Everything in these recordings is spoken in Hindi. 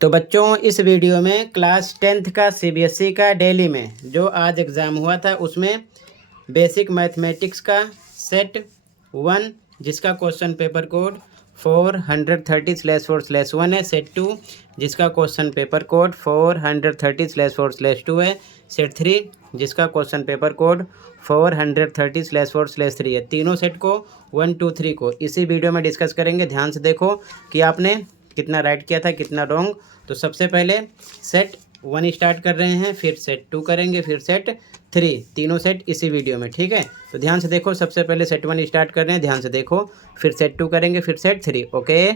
तो बच्चों इस वीडियो में क्लास 10th का सीबीएसई का दिल्ली में जो आज एग्ज़ाम हुआ था उसमें बेसिक मैथमेटिक्स का सेट 1 जिसका क्वेश्चन पेपर कोड 430/4/1 है। सेट 2 जिसका क्वेश्चन पेपर कोड 430/4/2 है। सेट 3 जिसका क्वेश्चन पेपर कोड 430/4/3 है। तीनों सेट को 1 2 3 को इसी वीडियो में डिस्कस करेंगे। ध्यान से देखो कि आपने कितना राइट किया था कितना रॉन्ग। तो सबसे पहले सेट 1 स्टार्ट कर रहे हैं, फिर सेट 2 करेंगे, फिर सेट 3, तीनों सेट इसी वीडियो में। ठीक है, तो ध्यान से देखो। सबसे पहले सेट 1 स्टार्ट कर रहे हैं, ध्यान से देखो, फिर सेट 2 करेंगे, फिर सेट 3। ओके,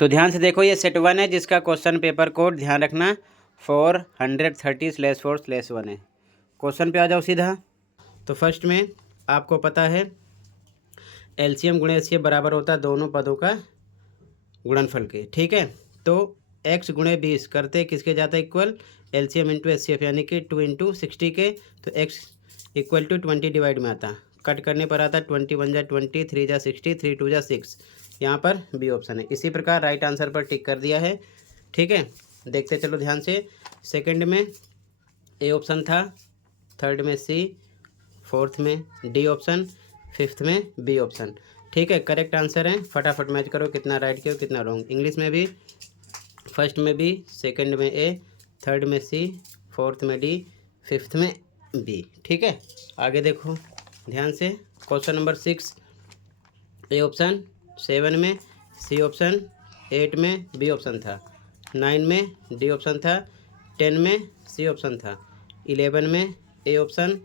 तो ध्यान से देखो, ये सेट 1 है जिसका क्वेश्चन पेपर कोड ध्यान रखना 430/4/1 है। क्वेश्चन पे आ जाओ सीधा। तो फर्स्ट में आपको पता है एलसीएम गुणे एचसीएफ बराबर होता है दोनों पदों का गुणनफल के। ठीक है, तो x गुणे 20 करते किसके जाता है इक्वल एलसीएम इंटू एचसीएफ, यानी कि 2 × 60 के। तो x इक्वल टू 20 डिवाइड में आता, कट करने पर आता 20 1 जा 20, 3 जा 60, 3 2 जा 6। यहाँ पर बी ऑप्शन है। इसी प्रकार राइट आंसर पर टिक कर दिया है। ठीक है, देखते चलो ध्यान से। सेकंड में ए ऑप्शन था, थर्ड में सी, फोर्थ में डी ऑप्शन, फिफ्थ में बी ऑप्शन। ठीक है, करेक्ट आंसर है। फटाफट मैच करो कितना राइट किया कितना रॉन्ग। इंग्लिश में भी फर्स्ट में बी, सेकंड में ए, थर्ड में सी, फोर्थ में डी, फिफ्थ में बी। ठीक है, आगे देखो ध्यान से। क्वेश्चन नंबर 6 ए ऑप्शन, 7 में सी ऑप्शन, 8 में बी ऑप्शन था, 9 में डी ऑप्शन था, 10 में सी ऑप्शन था, 11 में ए ऑप्शन,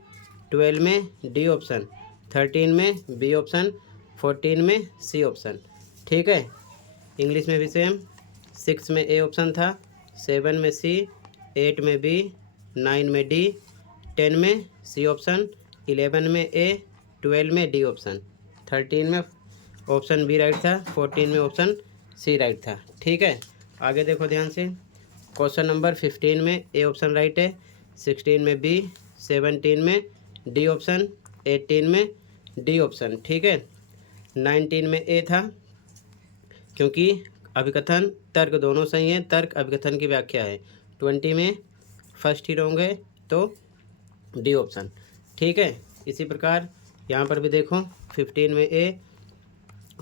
12 में डी ऑप्शन, 13 में बी ऑप्शन, 14 में सी ऑप्शन। ठीक है, इंग्लिश में भी सेम। 6 में ए ऑप्शन था, 7 में सी, 8 में बी, 9 में डी, 10 में सी ऑप्शन, 11 में ए, 12 में डी ऑप्शन, 13 में ऑप्शन बी राइट था, 14 में ऑप्शन सी राइट था। ठीक है, आगे देखो ध्यान से। क्वेश्चन नंबर 15 में ए ऑप्शन राइट है, 16 में बी, 17 में डी ऑप्शन, 18 में डी ऑप्शन। ठीक है, 19 में ए था, क्योंकि अभिकथन तर्क दोनों सही हैं, तर्क अभिकथन की व्याख्या है। 20 में फर्स्ट ही रॉन्ग है, तो डी ऑप्शन। ठीक है, इसी प्रकार यहाँ पर भी देखो 15 में ए,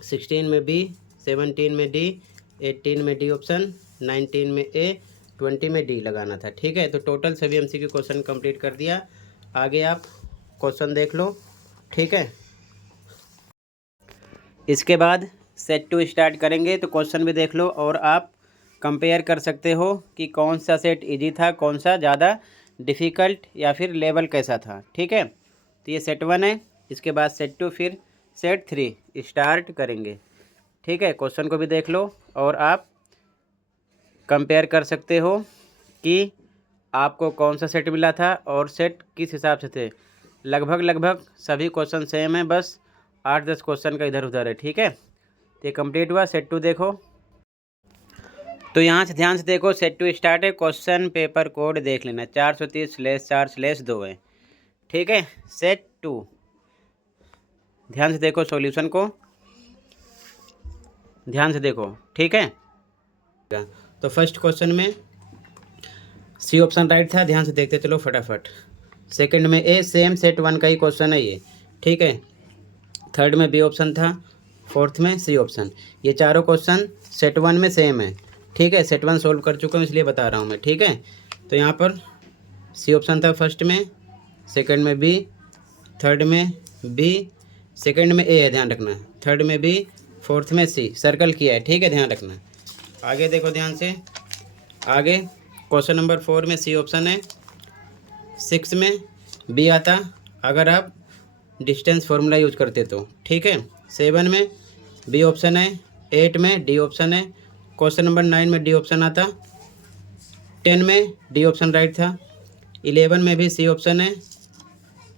16 में बी, 17 में डी, 18 में डी ऑप्शन, 19 में ए, 20 में डी लगाना था। ठीक है, तो टोटल सभी एमसीक्यू क्वेश्चन कंप्लीट कर दिया। आगे आप क्वेश्चन देख लो। ठीक है, इसके बाद सेट 2 स्टार्ट करेंगे, तो क्वेश्चन भी देख लो और आप कंपेयर कर सकते हो कि कौन सा सेट इजी था, कौन सा ज़्यादा डिफ़िकल्ट, या फिर लेवल कैसा था। ठीक है, तो ये सेट 1 है, इसके बाद सेट 2, फिर सेट 3 स्टार्ट करेंगे। ठीक है, क्वेश्चन को भी देख लो और आप कंपेयर कर सकते हो कि आपको कौन सा सेट मिला था और सेट किस हिसाब से थे। लगभग सभी क्वेश्चन सेम है, बस 8-10 क्वेश्चन का इधर उधर है। ठीक है, तो ये कंप्लीट हुआ। सेट 2 देखो, तो यहाँ से ध्यान से देखो, सेट 2 स्टार्ट है। क्वेश्चन पेपर कोड देख लेना 430/4/2 है। ठीक है, सेट 2 ध्यान से देखो, सॉल्यूशन को ध्यान से देखो। ठीक है, तो फर्स्ट क्वेश्चन में सी ऑप्शन राइट था, ध्यान से देखते चलो फटाफट। सेकंड में ए, सेम सेट 1 का ही क्वेश्चन है ये। ठीक है, थर्ड में बी ऑप्शन था, फोर्थ में सी ऑप्शन। ये चारों क्वेश्चन सेट 1 में सेम है। ठीक है, सेट 1 सोल्व कर चुका हूँ इसलिए बता रहा हूँ मैं। ठीक है, तो यहाँ पर सी ऑप्शन था फर्स्ट में, सेकंड में बी, थर्ड में बी, सेकंड में ए है ध्यान रखना, थर्ड में बी, फोर्थ में सी, सर्कल किया है। ठीक है, ध्यान रखना। आगे देखो ध्यान से। आगे क्वेश्चन नंबर 4 में सी ऑप्शन है, 6 में बी आता अगर आप डिस्टेंस फार्मूला यूज करते तो। ठीक है, 7 में बी ऑप्शन है, 8 में डी ऑप्शन है, क्वेश्चन नंबर 9 में डी ऑप्शन आता, 10 में डी ऑप्शन राइट था, 11 में भी सी ऑप्शन है,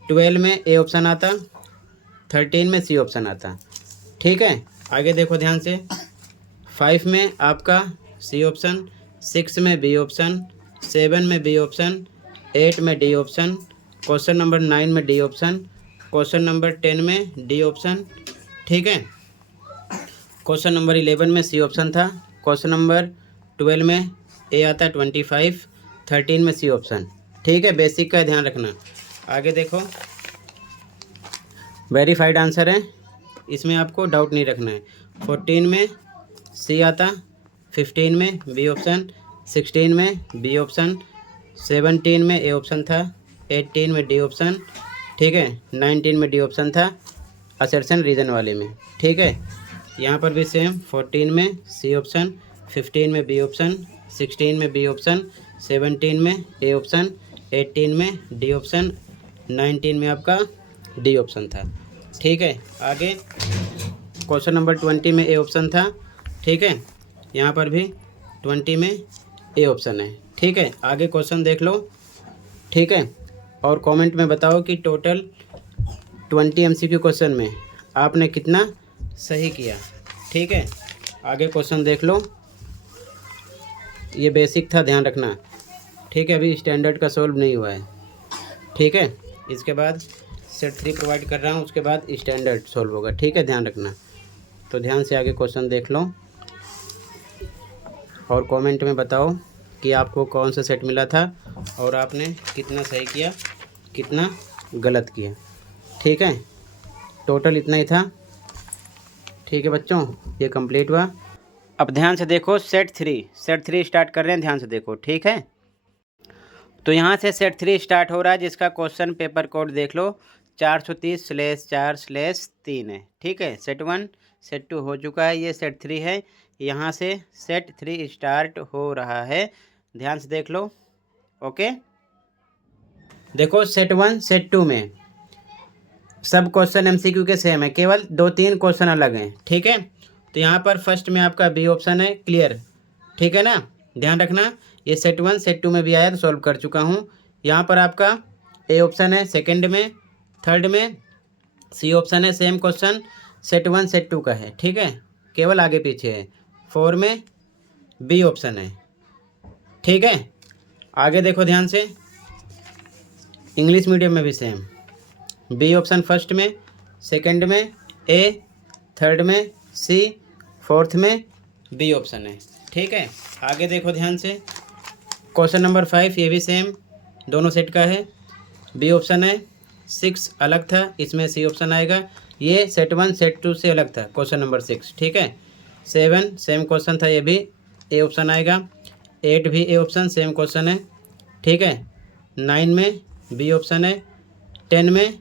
12 में ए ऑप्शन आता, 13 में सी ऑप्शन आता। ठीक है, आगे देखो ध्यान से। 5 में आपका सी ऑप्शन, 6 में बी ऑप्शन, 7 में बी ऑप्शन, 8 में डी ऑप्शन, क्वेश्चन नंबर 9 में डी ऑप्शन, क्वेश्चन नंबर 10 में डी ऑप्शन। ठीक है, क्वेश्चन नंबर 11 में सी ऑप्शन था, क्वेश्चन नंबर 12 में ए आता है 25, 13 में सी ऑप्शन। ठीक है, बेसिक का ध्यान रखना। आगे देखो, वेरीफाइड आंसर है, इसमें आपको डाउट नहीं रखना है। 14 में सी आता, 15 में बी ऑप्शन, 16 में बी ऑप्शन, 17 में ए ऑप्शन था, 18 में डी ऑप्शन, ठीक है, 19 में डी ऑप्शन था असर्शन रीजन वाले में। ठीक है, यहाँ पर भी सेम, 14 में सी ऑप्शन, 15 में बी ऑप्शन, 16 में बी ऑप्शन, 17 में ए ऑप्शन, 18 में डी ऑप्शन, 19 में आपका डी ऑप्शन था। ठीक है, आगे क्वेश्चन नंबर 20 में ए ऑप्शन था। ठीक है, यहाँ पर भी 20 में ए ऑप्शन है। ठीक है, आगे क्वेश्चन देख लो। ठीक है, और कमेंट में बताओ कि टोटल 20 MCQ क्वेश्चन में आपने कितना सही किया। ठीक है, आगे क्वेश्चन देख लो, ये बेसिक था, ध्यान रखना। ठीक है, अभी स्टैंडर्ड का सोल्व नहीं हुआ है। ठीक है, इसके बाद सेट 3 प्रोवाइड कर रहा हूँ, उसके बाद स्टैंडर्ड सोल्व होगा। ठीक है, ध्यान रखना। तो ध्यान से आगे क्वेश्चन देख लो और कमेंट में बताओ कि आपको कौन सा सेट मिला था और आपने कितना सही किया, कितना गलत किया। ठीक है, टोटल इतना ही था। ठीक है बच्चों, ये कंप्लीट हुआ। अब ध्यान से देखो, सेट 3 स्टार्ट कर रहे हैं, ध्यान से देखो। ठीक है, तो यहाँ से सेट 3 स्टार्ट हो रहा है, जिसका क्वेश्चन पेपर कोड देख लो, 430/4/3 है। ठीक है, सेट 1 सेट 2 हो चुका है, ये सेट 3 है। यहाँ से सेट 3 स्टार्ट हो रहा है, ध्यान से देख लो। ओके, देखो सेट 1 सेट 2 में सब क्वेश्चन MCQ के सेम है, केवल 2-3 क्वेश्चन अलग हैं। ठीक है, तो यहाँ पर फर्स्ट में आपका बी ऑप्शन है, क्लियर। ठीक है ना, ध्यान रखना। ये सेट 1 सेट 2 में भी आया तो सॉल्व कर चुका हूँ। यहाँ पर आपका ए ऑप्शन है सेकंड में, थर्ड में सी ऑप्शन है, सेम क्वेश्चन सेट 1 सेट 2 का है। ठीक है, केवल आगे पीछे है। 4 में बी ऑप्शन है। ठीक है, आगे देखो ध्यान से, इंग्लिश मीडियम में भी सेम, बी ऑप्शन फर्स्ट में, सेकंड में ए, थर्ड में सी, फोर्थ में बी ऑप्शन है। ठीक है, आगे देखो ध्यान से, क्वेश्चन नंबर 5, ये भी सेम दोनों सेट का है। बी ऑप्शन है, 6 अलग था, इसमें सी ऑप्शन आएगा। ये सेट 1 सेट 2 से अलग था, क्वेश्चन नंबर 6। ठीक है, 7 सेम क्वेश्चन था, ये भी ए ऑप्शन आएगा। 8 भी ए ऑप्शन, सेम क्वेश्चन है। ठीक है, 9 में बी ऑप्शन है, 10 में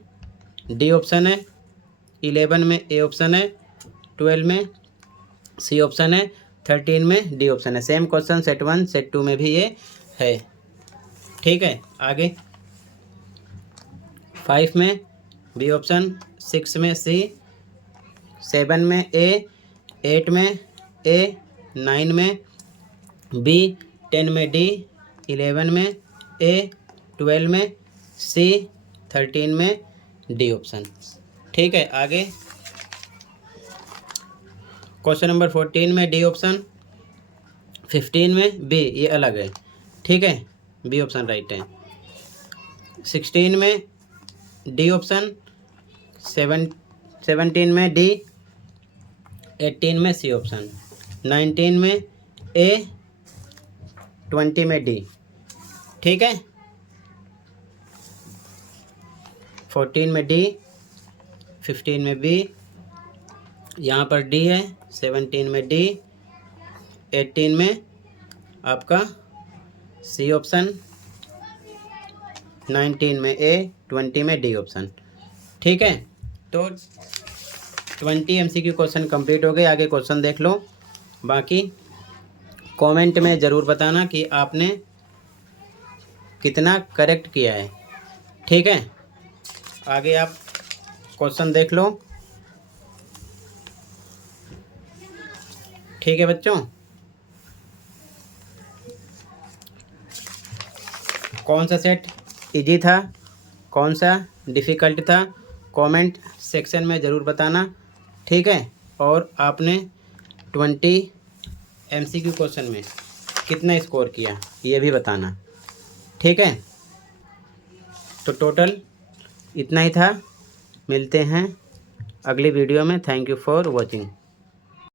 डी ऑप्शन है, 11 में ए ऑप्शन है, 12 में सी ऑप्शन है, 13 में डी ऑप्शन है। सेम क्वेश्चन सेट 1 सेट 2 में भी ये है। ठीक है, आगे 5 में बी ऑप्शन, 6 में सी, 7 में ए, 8 में ए, 9 में बी, 10 में डी, 11 में ए, 12 में सी, 13 में डी ऑप्शन। ठीक है, आगे क्वेश्चन नंबर 14 में डी ऑप्शन, 15 में बी, ये अलग है। ठीक है, बी ऑप्शन राइट है। 16 में डी ऑप्शन, 17 में डी, 18 में सी ऑप्शन, 19 में ए, 20 में डी। ठीक है, 14 में डी, 15 में बी, यहाँ पर डी है, 17 में डी, 18 में आपका सी ऑप्शन, 19 में ए, 20 में डी ऑप्शन। ठीक है, तो 20 MCQ क्वेश्चन कंप्लीट हो गए। आगे क्वेश्चन देख लो, बाकी कमेंट में ज़रूर बताना कि आपने कितना करेक्ट किया है। ठीक है, आगे आप क्वेश्चन देख लो। ठीक है बच्चों, कौन सा सेट इजी था, कौन सा डिफ़िकल्ट था, कमेंट सेक्शन में ज़रूर बताना। ठीक है, और आपने 20 MCQ क्वेश्चन में कितना स्कोर किया ये भी बताना। ठीक है, तो टोटल इतना ही था। मिलते हैं अगली वीडियो में। Thank you for watching.